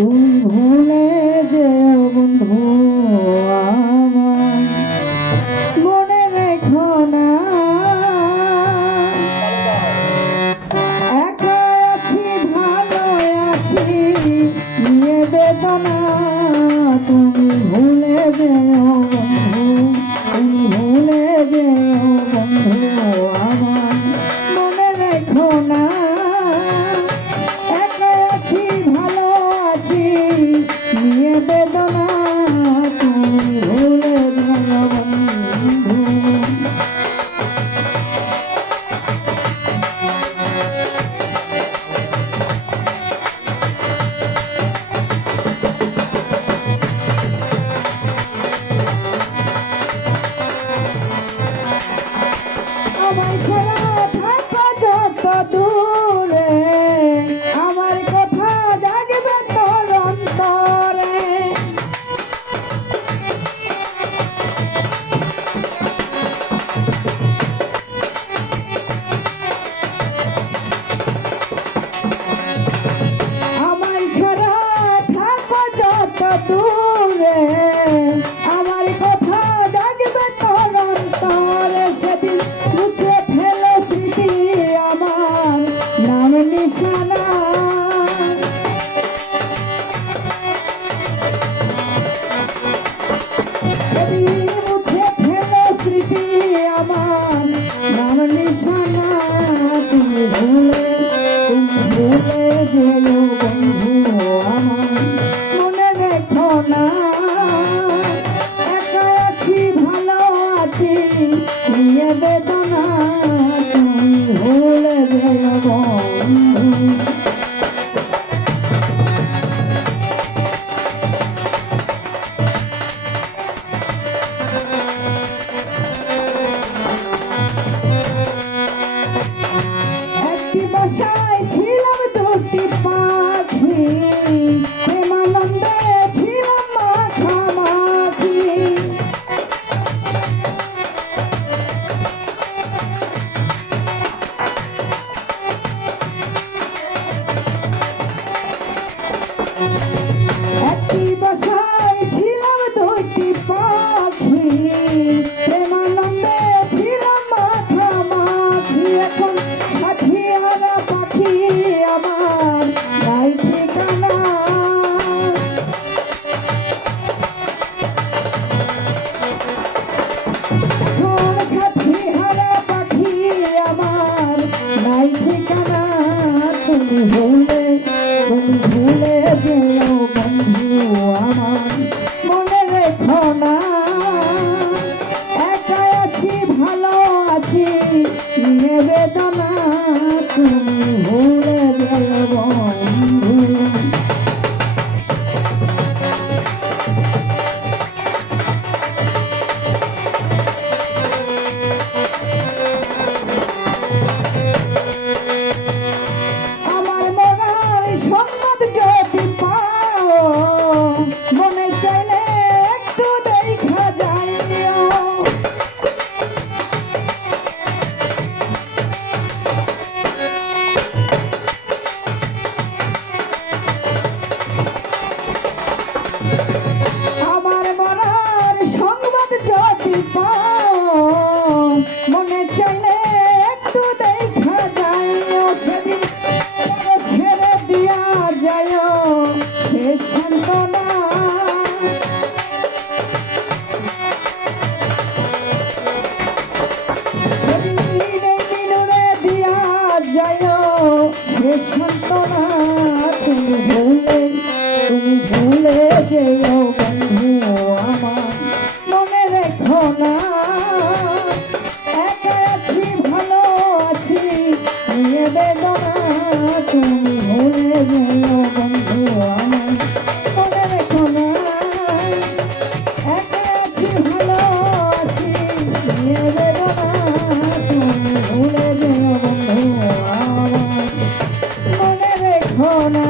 তুমি ভুলে যেও বন্ধু আমার, মনে রেখো না একা আছি ভালো আছি নিয়ে বেদনা। তুমি ভুলে যেও বন্ধু, তুমি ভুলে যেও বন্ধু আমার, মনে রেখো না একা আছি ভালো আছি নিয়ে বেদনা। তুমি ভুলে যেও বন্ধু। আমায় ছাড়া থাকা যত দূরে, আমার কথা জাগবে তোর অন্তরে। আমায় ছাড়া থাকা যত দূরে, আমার কথা জাগবে তোর অন্তরে। সেদিন মুছে ফেলো স্মৃতি আমার নাম নিশানা। সেদিন মুছে ফেলো স্মৃতি আমার নাম নিশানা। তুমি ভুলে যেও বন্ধু আমার, মনে রেখো না একা আছি ভালো আছি নিয়ে বেদনা। তুমি ভুলে যেও বন্ধু। একটি বাসায় ছিলাম দুটি পাখি, প্রেমানন্দে ছিলাম মাখামাখি। একটি বাসায় ছিলাম দুটি পাখি, প্রেমানন্দে ছিলাম মাখামাখি। এখন সাথী হারা পাখি আমার নাই ঠিকানা। এখন সাথী হারা পাখি আমার নাই ঠিকানা। তুমি ভুলে যেও বন্ধু আমার, মনে রেখো না একা আছি ভালো আছি নিয়ে বেদনা। তুমি ভুলে যেও বন্ধু। আমার মরার সংবাদ যদি পাও, মনে চাইলে একটু দেখা যাইও। আমার মরার সংবাদ যদি পাও, মনে চাইলে একটু দেখা যাইও। সেদিন ছেড়ে দিয়া যাইও শেষ সান্ত্বনা। সেদিন মিনুরে দিয়া যাইও শেষ সান্ত্বনা। তুমি ভুলে যেও বন্ধু আমার, মনে রেখো না একা আছি ভালো আছি নিয়ে বেদনা। তুমি ভুলে যেও বন্ধু আমার, মনে রেখো না একা আছি ভালো আছি নিয়ে বেদনা। তুমি ভুলে যেও বন্ধু আমার, মনে রেখো না।